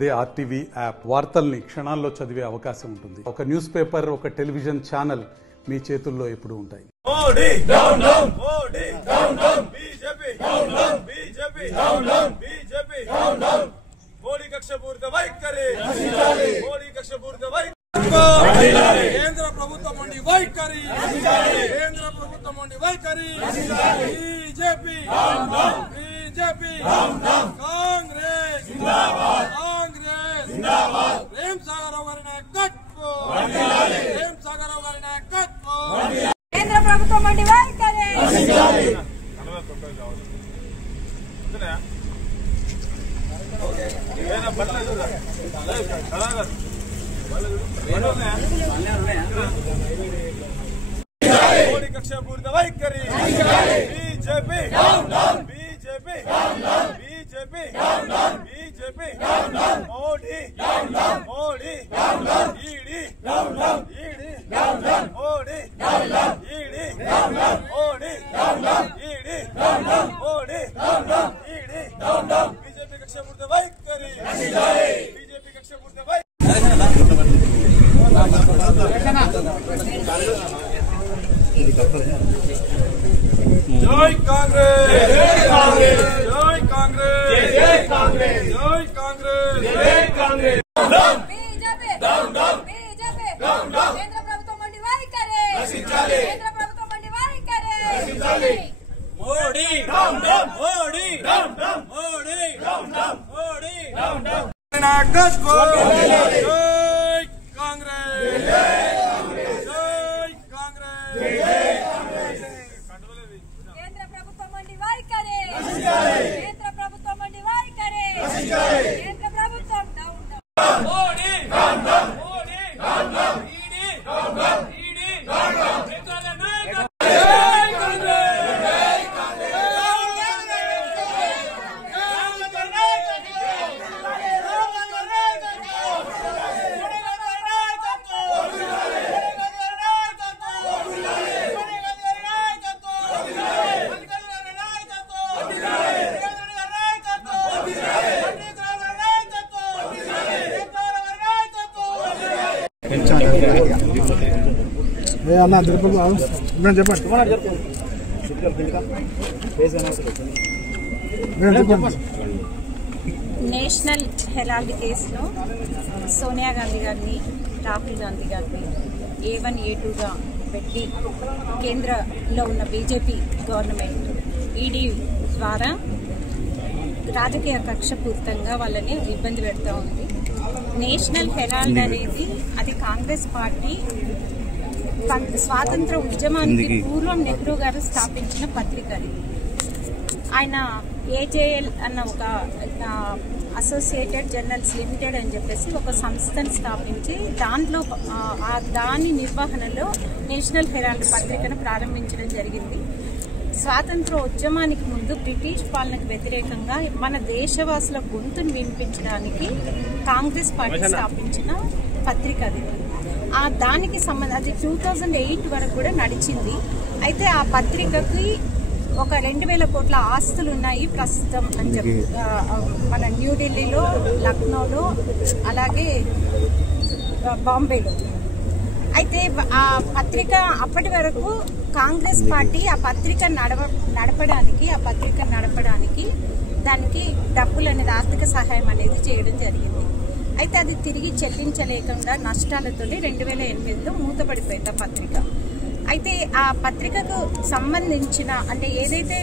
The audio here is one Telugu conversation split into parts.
అదే ఆర్టీవీ యాప్ వార్తల్ని క్షణాల్లో చదివే అవకాశం ఉంటుంది. ఒక న్యూస్ పేపర్, ఒక టెలివిజన్ ఛానల్ మీ చేతుల్లో ఎప్పుడూ ఉంటాయి. Modi down down, Modi down down, BJP down down, BJP down down, BJP down down. Modi కక్షపూరిత వైఖరి నశించాలి, మోడీ కక్షపూరిత వైఖరి నశించాలి. కేంద్ర ప్రభుత్వం ఉండి వైఖరి నశించాలి, కేంద్ర ప్రభుత్వం ఉండి వైఖరి నశించాలి. BJP down down, BJP down down. Congress జిందాబాద్, కాంగ్రెస్ జిందాబాద్. ప్రేమ్ సాగర్ గారి నాయకత్వం వర్ధిల్లాలి, ప్రేమ్ సాగర్ గారి నాయకత్వం వర్ధిల్లాలి. కేంద్ర ప్రభుత్వం వంటి వైఖరి నశించాలి. మోడీ కక్షపూరిత వైఖరి BJP down down, BJP down down, BJP down down, BJP down down. Modi down down, Modi down down, ED down down, ED down down, Modi down down, ED down down, Modi down down, ED down down, Modi down down, ED down down. BJP కక్షపూరిత వైఖరి నశించాలి, బీజేపీ కక్షపూరిత వైఖరి. జై కాంగ్రెస్, జై కాంగ్రెస్, జై కాంగ్రెస్, జై కాంగ్రెస్, జై కాంగ్రెస్, జై Congress. BJP down down, BJP down down. కేంద్ర ప్రభుత్వం వంటి వైఖరి నశించాలి, కేంద్ర ప్రభుత్వం వంటి వైఖరి నశించాలి. Modi down down, Modi down down, Modi down down, Modi down down. నాయకత్వం వర్ధిల్లాలి. జై కాంగ్రెస్, జై కాంగ్రెస్, జై కాంగ్రెస్, జై కాంగ్రెస్. కేంద్ర ప్రభుత్వం వంటి వైఖరి నశించాలి, కేంద్ర ప్రభుత్వం వంటి వైఖరి నశించాలి. కేంద్ర ప్రభుత్వం down down. Modi down down, Modi down down, ED down down, ED down down. కేంద్ర నాయకత్వం జై కాంగ్రెస్, జై కాంగ్రెస్, అన్న చెప్పండి నేషనల్ హెరాల్డ్ కేసులో సోనియా గాంధీ గారిని, రాహుల్ గాంధీ గారిని A1 A2గా పెట్టి కేంద్రంలో ఉన్న బీజేపీ గవర్నమెంట్ ఈడీ ద్వారా రాజకీయ కక్షపూరితంగా వాళ్ళని ఇబ్బంది పెడతా ఉంది. నేషనల్ హెరాల్డ్ అనేది అది కాంగ్రెస్ పార్టీ స్వాతంత్ర ఉద్యమానికి పూర్వం నెహ్రూ గారు స్థాపించిన పత్రిక. అది ఆయన ఏజేఎల్ అన్న ఒక అసోసియేటెడ్ జర్నల్స్ లిమిటెడ్ అని చెప్పేసి ఒక సంస్థను స్థాపించి దాంట్లో దాని నిర్వహణలో నేషనల్ హెరాల్డ్ పత్రికను ప్రారంభించడం జరిగింది. స్వాతంత్ర ఉద్యమానికి ముందు బ్రిటిష్ పాలనకు వ్యతిరేకంగా మన దేశవాసుల గొంతును వినిపించడానికి కాంగ్రెస్ పార్టీ స్థాపించిన పత్రిక అది. దానికి అది 2008 వరకు కూడా నడిచింది. అయితే ఆ పత్రికకి ఒక 2000 కోట్ల ఆస్తులు ఉన్నాయి ప్రస్తుతం అని చెప్పి మన న్యూఢిల్లీలో, లక్నోలో, అలాగే బాంబేలో. అయితే ఆ పత్రిక అప్పటి వరకు కాంగ్రెస్ పార్టీ ఆ పత్రిక నడపడానికి దానికి డబ్బులు అనేది ఆర్థిక సహాయం అనేది చేయడం జరిగింది. అయితే అది తిరిగి చెల్లించలేకుండా నష్టాలతో 2008లో మూతపడిపోయింది ఆ పత్రిక. అయితే ఆ పత్రికకు సంబంధించిన అంటే ఏదైతే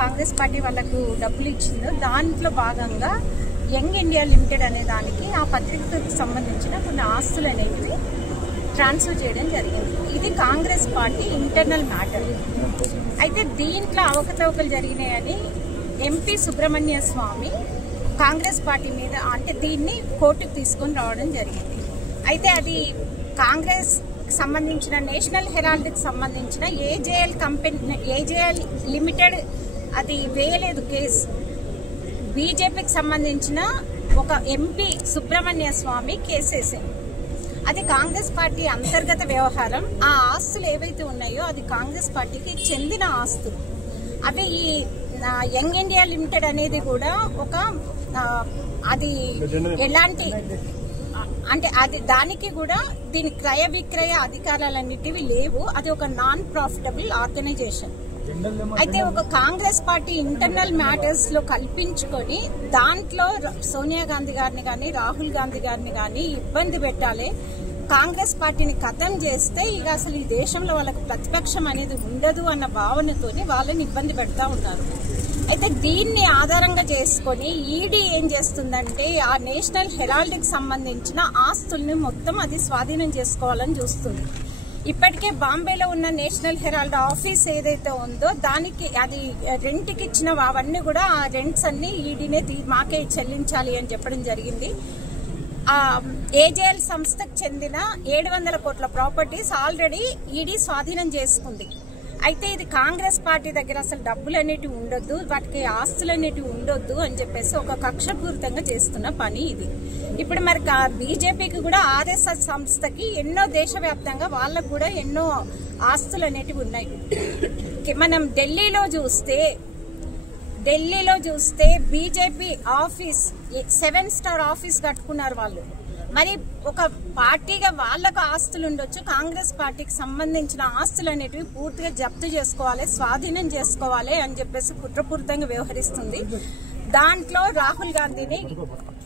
కాంగ్రెస్ పార్టీ వాళ్ళకు డబ్బులు ఇచ్చిందో దాంట్లో భాగంగా యంగ్ ఇండియా లిమిటెడ్ అనే దానికి ఆ పత్రికకు సంబంధించిన కొన్ని ఆస్తులు అనేవి ట్రాన్స్ఫర్ చేయడం జరిగింది. ఇది కాంగ్రెస్ పార్టీ ఇంటర్నల్ మ్యాటర్. అయితే దీంట్లో అవకతవకలు జరిగినాయని ఎంపీ సుబ్రహ్మణ్య స్వామి కాంగ్రెస్ పార్టీ మీద అంటే దీన్ని కోర్టుకు తీసుకొని రావడం జరిగింది. అయితే అది కాంగ్రెస్ సంబంధించిన నేషనల్ హెరాల్డ్కి సంబంధించిన ఏజేఎల్ లిమిటెడ్ అది వేయలేదు కేసు. బీజేపీకి సంబంధించిన ఒక ఎంపీ సుబ్రహ్మణ్య స్వామి కేసు వేసింది. అది కాంగ్రెస్ పార్టీ అంతర్గత వ్యవహారం. ఆ ఆస్తులు ఏవైతే ఉన్నాయో అది కాంగ్రెస్ పార్టీకి చెందిన ఆస్తులు. అవి ఈ యంగ్ ఇండియా లిమిటెడ్ అనేది కూడా ఒక అది ఎలాంటి అంటే అది దానికి కూడా దీని క్రయ విక్రయ అధికారాలన్నిటివి లేవు. అది ఒక నాన్ ప్రాఫిటబుల్ ఆర్గనైజేషన్. అయితే ఒక కాంగ్రెస్ పార్టీ ఇంటర్నల్ మ్యాటర్స్ లో కల్పించుకొని దాంట్లో సోనియా గాంధీ గారిని కానీ రాహుల్ గాంధీ గారిని కానీ ఇబ్బంది పెట్టాలి, కాంగ్రెస్ పార్టీని ఖతం చేస్తే ఇక అసలు ఈ దేశంలో వాళ్ళకి ప్రతిపక్షం అనేది ఉండదు అన్న భావనతోని వాళ్ళని ఇబ్బంది పెడతా ఉన్నారు. అయితే దీన్ని ఆధారంగా చేసుకొని ఈడీ ఏం చేస్తుందంటే ఆ నేషనల్ హెరాల్డ్కి సంబంధించిన ఆస్తుల్ని మొత్తం అది స్వాధీనం చేసుకోవాలని చూస్తుంది. ఇప్పటికే బాంబేలో ఉన్న నేషనల్ హెరాల్డ్ ఆఫీస్ ఏదైతే ఉందో దానికి అది రెంట్కి ఇచ్చిన అవన్నీ కూడా ఆ రెంట్స్ అన్ని ఈడీనే మాకే చెల్లించాలి అని చెప్పడం జరిగింది. ఏజేఎల్ సంస్థకు చెందిన 700 కోట్ల ప్రాపర్టీస్ ఆల్రెడీ ఈడీ స్వాధీనం చేసుకుంది. అయితే ఇది కాంగ్రెస్ పార్టీ దగ్గర అసలు డబ్బులు అనేటివి ఉండొద్దు, వాటికి ఆస్తులు అనేటివి ఉండొద్దు అని చెప్పేసి ఒక కక్షపూరితంగా చేస్తున్న పని ఇది. ఇప్పుడు మరి బీజేపీకి కూడా ఆర్ఎస్ఎస్ సంస్థకి ఎన్నో దేశవ్యాప్తంగా వాళ్ళకు కూడా ఎన్నో ఆస్తులు అనేటివి ఉన్నాయి. మనం ఢిల్లీలో చూస్తే బీజేపీ ఆఫీస్ 7 స్టార్ ఆఫీస్ కట్టుకున్నారు వాళ్ళు. మరి ఒక పార్టీగా వాళ్లకు ఆస్తులు ఉండొచ్చు, కాంగ్రెస్ పార్టీకి సంబంధించిన ఆస్తులు అనేటివి పూర్తిగా జప్తు చేసుకోవాలి, స్వాధీనం చేసుకోవాలి అని చెప్పేసి కుట్రపూరితంగా వ్యవహరిస్తుంది. దాంట్లో రాహుల్ గాంధీని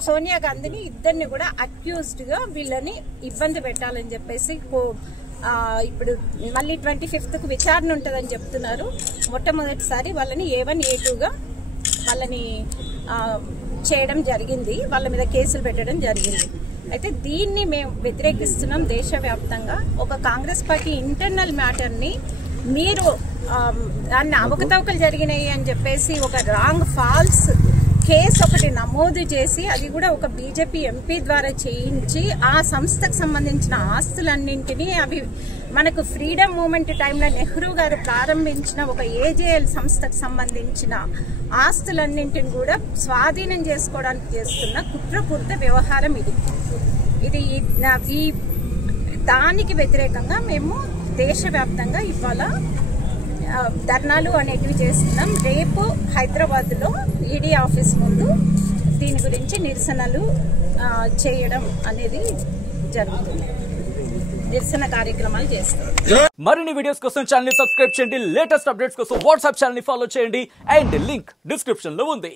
సోనియా గాంధీని ఇద్దరిని కూడా అక్యూజ్డ్ గా వీళ్ళని ఇబ్బంది పెట్టాలని చెప్పేసి ఇప్పుడు మళ్ళీ 25th కు విచారణ ఉంటుందని చెప్తున్నారు. మొట్టమొదటిసారి వాళ్ళని A1 A2గా వాళ్ళని చేయడం జరిగింది, వాళ్ళ మీద కేసులు పెట్టడం జరిగింది. అయితే దీన్ని మేము వ్యతిరేకిస్తున్నాం దేశవ్యాప్తంగా. ఒక కాంగ్రెస్ పార్టీ ఇంటర్నల్ మ్యాటర్ని మీరు దాన్ని అవకతవకలు జరిగినాయి అని చెప్పేసి ఒక ఫాల్స్ కేసు ఒకటి నమోదు చేసి అది కూడా ఒక బీజేపీ ఎంపీ ద్వారా చేయించి ఆ సంస్థకు సంబంధించిన ఆస్తులన్నింటినీ అవి మనకు ఫ్రీడమ్ మూవ్మెంట్ టైంలో నెహ్రూ గారు ప్రారంభించిన ఒక ఏజేఎల్ సంస్థకు సంబంధించిన ఆస్తులన్నింటిని కూడా స్వాధీనం చేసుకోవడానికి చేస్తున్న కుట్రపూరిత వ్యవహారం ఇది దానికి వ్యతిరేకంగా మేము దేశవ్యాప్తంగా ఇవాళ ధర్నాలు అనేటివి చేస్తున్నాం. రేపు హైదరాబాద్లో ఈడీ ఆఫీస్ ముందు దీని గురించి నిరసనలు చేయడం అనేది జరుగుతుంది. నిరసన కార్యక్రమాలు చేస్తాం. మరిన్ని వీడియోస్ కోసం ఛానల్ ని సబ్స్క్రైబ్ చేయండి. లేటెస్ట్ అప్డేట్స్ కోసం వాట్సాప్ ఛానల్ ని ఫాలో చేయండి. అండ్ లింక్ డిస్క్రిప్షన్ లో ఉంది.